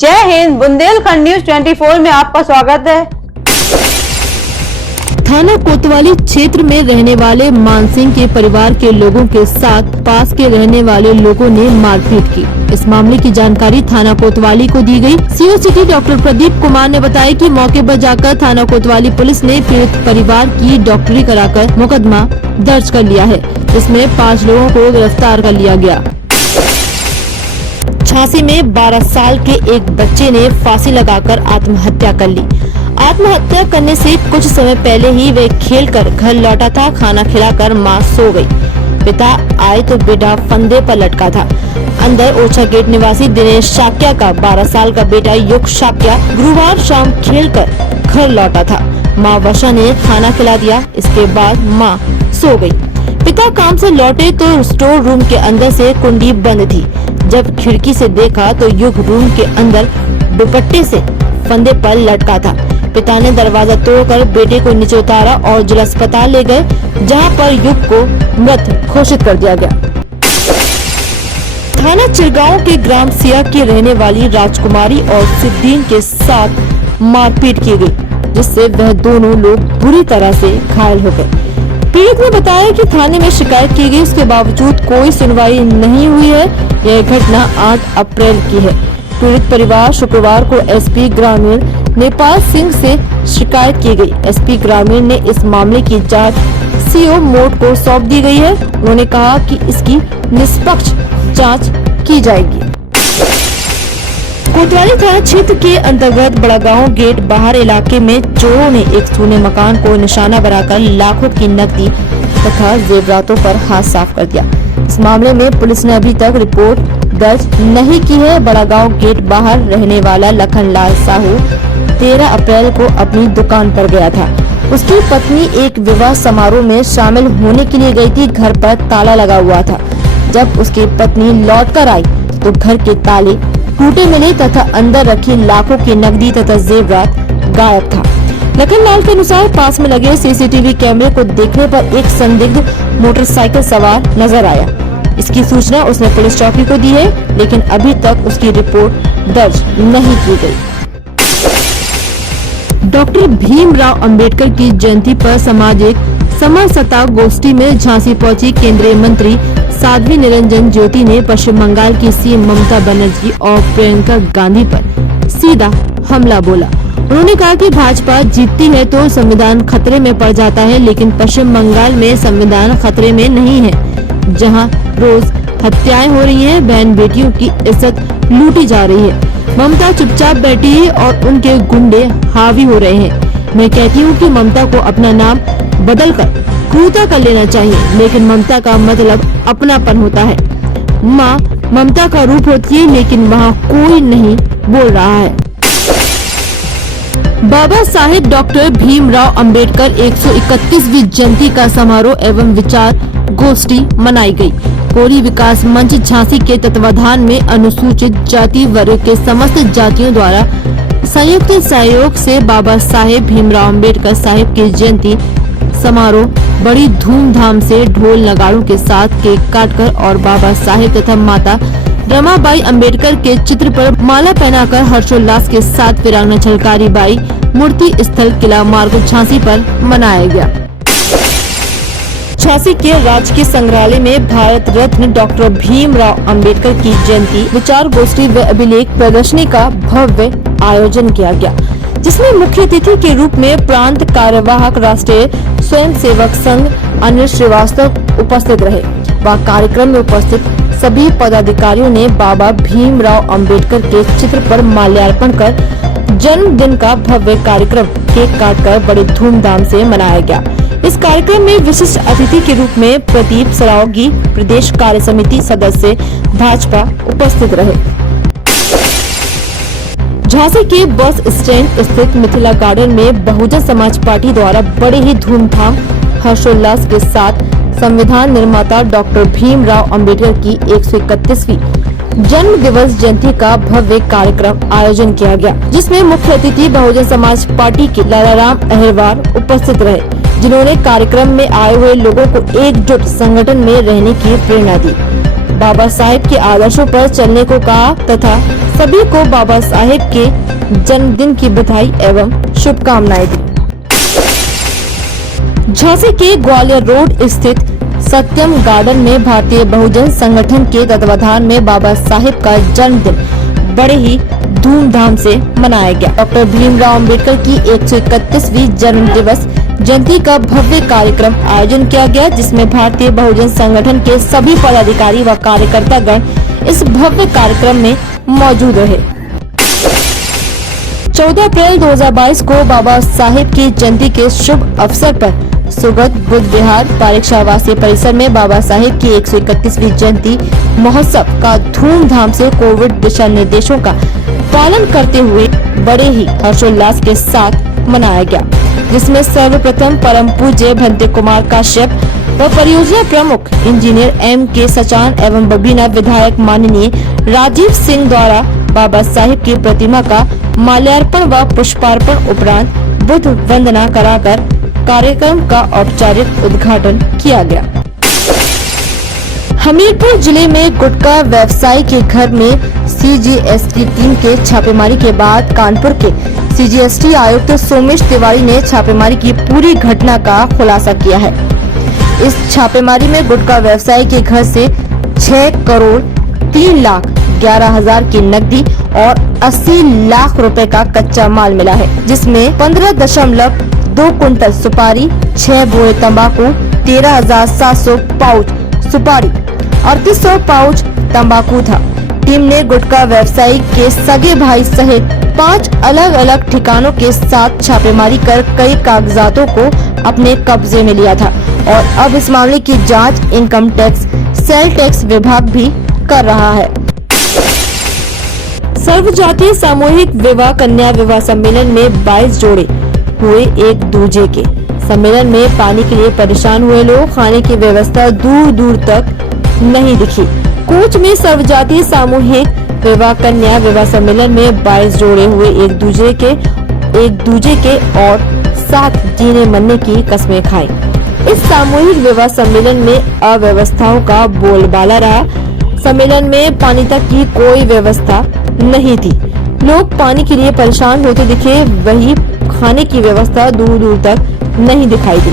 जय हिंद। बुंदेलखंड न्यूज 24 में आपका स्वागत है। थाना कोतवाली क्षेत्र में रहने वाले मानसिंह के परिवार के लोगों के साथ पास के रहने वाले लोगों ने मारपीट की। इस मामले की जानकारी थाना कोतवाली को दी गई। CO city doctor Pradeep Kumar ने बताया कि मौके पर जाकर थाना कोतवाली पुलिस ने पीड़ित परिवार की डॉक्टरी कराकर मुकदमा दर्ज कर लिया है, जिसमें 5 लोगों को गिरफ्तार कर लिया गया। झांसी में 12 साल के एक बच्चे ने फांसी लगाकर आत्महत्या कर ली। आत्महत्या करने से कुछ समय पहले ही वे खेलकर घर लौटा था। खाना खिलाकर मां सो गई। पिता आए तो बेटा फंदे पर लटका था। अंदर ओछा गेट निवासी दिनेश शाक्या का 12 साल का बेटा युग शाक्या गुरुवार शाम खेलकर घर लौटा था। मां वर्षा ने खाना खिला दिया। इसके बाद मां सो गई। पिता काम से लौटे तो स्टोर रूम के अंदर से कुंडी बंद थी। जब खिड़की से देखा तो युग रूम के अंदर दुपट्टे से फंदे पर लटका था। पिता ने दरवाजा तोड़कर बेटे को नीचे उतारा और जिला अस्पताल ले गए, जहां पर युग को मृत घोषित कर दिया गया। थाना चिरगांव के ग्राम सिया की रहने वाली राजकुमारी और सिद्दीन के साथ मारपीट की गई, जिससे वह दोनों लोग बुरी तरह से घायल हो गए। पीड़ित ने बताया कि थाने में शिकायत की गई, उसके बावजूद कोई सुनवाई नहीं हुई है। यह घटना 8 अप्रैल की है। पीड़ित परिवार शुक्रवार को एसपी ग्रामीण नेपाल सिंह से शिकायत की गई। एसपी ग्रामीण ने इस मामले की जांच सीओ मोड को सौंप दी गई है। उन्होंने कहा कि इसकी निष्पक्ष जांच की जाएगी। कोतवाली थाना क्षेत्र के अंतर्गत बड़ागांव गेट बाहर इलाके में चोरों ने एक सूने मकान को निशाना बनाकर लाखों की नकदी तथा जेवरातों पर हाथ साफ कर दिया। इस मामले में पुलिस ने अभी तक रिपोर्ट दर्ज नहीं की है। बड़ागांव गेट बाहर रहने वाला लखनलाल साहू 13 अप्रैल को अपनी दुकान पर गया था। उसकी पत्नी एक विवाह समारोह में शामिल होने के लिए गई थी। घर पर ताला लगा हुआ था। जब उसकी पत्नी लौट कर आई तो घर के ताले टूटे मिले तथा अंदर रखी लाखों की नकदी तथा जेवरात गायब था। लखनलाल के अनुसार पास में लगे सीसीटीवी कैमरे को देखने पर एक संदिग्ध मोटरसाइकिल सवार नजर आया। इसकी सूचना उसने पुलिस चौकी को दी है, लेकिन अभी तक उसकी रिपोर्ट दर्ज नहीं की गई। डॉक्टर भीमराव अंबेडकर की जयंती पर सामाजिक समरसता गोष्ठी में झांसी पहुंची केंद्रीय मंत्री साध्वी निरंजन ज्योति ने पश्चिम बंगाल की सीएम ममता बनर्जी और प्रियंका गांधी पर सीधा हमला बोला। उन्होंने कहा कि भाजपा जीतती है तो संविधान खतरे में पड़ जाता है, लेकिन पश्चिम बंगाल में संविधान खतरे में नहीं है। जहां रोज हत्याएं हो रही हैं, बहन बेटियों की इज्जत लूटी जा रही है। ममता चुपचाप बैठी है और उनके गुंडे हावी हो रहे हैं। मैं कहती हूँ कि ममता को अपना नाम बदलकर क्रूरता कर लेना चाहिए, लेकिन ममता का मतलब अपनापन होता है। माँ ममता का रूप होती है, लेकिन वहाँ कोई नहीं बोल रहा है। बाबा साहेब डॉक्टर भीमराव अंबेडकर 131वीं जयंती का समारोह एवं विचार गोष्ठी मनाई गई। कोरी विकास मंच झांसी के तत्वाधान में अनुसूचित जाति वर्ग के समस्त जातियों द्वारा संयुक्त सहयोग से बाबा साहेब भीमराव अंबेडकर साहिब की जयंती समारोह बड़ी धूमधाम से ढोल नगाड़ों के साथ केक काटकर और बाबा साहेब तथा माता रमाबाई अंबेडकर के चित्र पर माला पहनाकर हर्षोल्लास के साथ वीरांगना झलकारी बाई मूर्ति स्थल किला मार्ग झांसी पर मनाया गया। झांसी के राजकीय संग्रहालय में भारत रत्न डॉक्टर भीमराव अंबेडकर की जयंती विचार गोष्ठी व अभिलेख प्रदर्शनी का भव्य आयोजन किया गया, जिसमें मुख्य अतिथि के रूप में प्रांत कार्यवाहक राष्ट्रीय स्वयंसेवक संघ अनिल श्रीवास्तव उपस्थित रहे। वह कार्यक्रम में उपस्थित सभी पदाधिकारियों ने बाबा भीमराव अंबेडकर के चित्र पर माल्यार्पण कर जन्मदिन का भव्य कार्यक्रम केक काटकर बड़े धूमधाम से मनाया गया। इस कार्यक्रम में विशिष्ट अतिथि के रूप में प्रदीप सरावगी प्रदेश कार्य समिति सदस्य भाजपा उपस्थित रहे। झांसी के बस स्टैंड स्थित मिथिला गार्डन में बहुजन समाज पार्टी द्वारा बड़े ही धूमधाम हर्षोल्लास के साथ संविधान निर्माता डॉक्टर भीमराव अंबेडकर की 131वीं जन्म दिवस जयंती का भव्य कार्यक्रम आयोजन किया गया, जिसमें मुख्य अतिथि बहुजन समाज पार्टी के लालाराम अहिरवार उपस्थित रहे, जिन्होंने कार्यक्रम में आए हुए लोगों को एकजुट संगठन में रहने की प्रेरणा दी, बाबा साहेब के आदर्शों पर चलने को कहा तथा सभी को बाबा साहेब के जन्मदिन की बधाई एवं शुभकामनाएं दी। झांसी के ग्वालियर रोड स्थित सत्यम गार्डन में भारतीय बहुजन संगठन के तत्वाधान में बाबा साहेब का जन्मदिन बड़े ही धूमधाम से मनाया गया। डॉक्टर भीमराव अंबेडकर की 131वीं जन्म दिवस जयंती का भव्य कार्यक्रम आयोजन किया गया, जिसमें भारतीय बहुजन संगठन के सभी पदाधिकारी व कार्यकर्ता गण इस भव्य कार्यक्रम में मौजूद रहे। 14 अप्रैल 2022 को बाबा साहेब की जयंती के शुभ अवसर पर सुगत बुद्ध विहार पारीक्षा आवासीय परिसर में बाबा साहेब की 131वीं जयंती महोत्सव का धूमधाम से कोविड दिशा निर्देशों का पालन करते हुए बड़े ही हर्षोल्लास के साथ मनाया गया, जिसमें सर्वप्रथम परम पूज्य भंते कुमार काश्यप व परियोजना प्रमुख इंजीनियर M.K. सचान एवं बबीना विधायक माननीय राजीव सिंह द्वारा बाबा साहेब की प्रतिमा का माल्यार्पण व पुष्पार्पण उपरांत बुद्ध वंदना कराकर कार्यक्रम का औपचारिक उद्घाटन किया गया। हमीरपुर जिले में गुटखा व्यवसायी के घर में CGST टीम के छापेमारी के बाद कानपुर के CGST आयुक्त सोमेश तिवारी ने छापेमारी की पूरी घटना का खुलासा किया है। इस छापेमारी में गुटखा व्यवसायी के घर से 6 करोड़ 3 लाख 11 हजार की नकदी और 80 लाख रुपए का कच्चा माल मिला है, जिसमें 15.2 कुंटल सुपारी, 6 बोए तंबाकू, 13,700 पाउच सुपारी, 3800 पाउच तंबाकू था। टीम ने गुटखा व्यवसायी के सगे भाई सहित 5 अलग अलग ठिकानों के साथ छापेमारी कर कई कागजातों को अपने कब्जे में लिया था और अब इस मामले की जांच इनकम टैक्स सेल टैक्स विभाग भी कर रहा है। सर्वजातीय सामूहिक विवाह कन्या विवाह सम्मेलन में 22 जोड़े हुए एक दूजे के। सम्मेलन में पानी के लिए परेशान हुए लोग, खाने की व्यवस्था दूर दूर तक नहीं दिखी। कोच में सर्वजातीय सामूहिक विवाह कन्या विवाह सम्मेलन में 22 जोड़े हुए एक दूजे के और साथ जीने मरने की कस्में खाई। इस सामूहिक विवाह सम्मेलन में अव्यवस्थाओं का बोलबाला रहा। सम्मेलन में पानी तक की कोई व्यवस्था नहीं थी। लोग पानी के लिए परेशान होते दिखे, वही खाने की व्यवस्था दूर दूर तक नहीं दिखाई दी।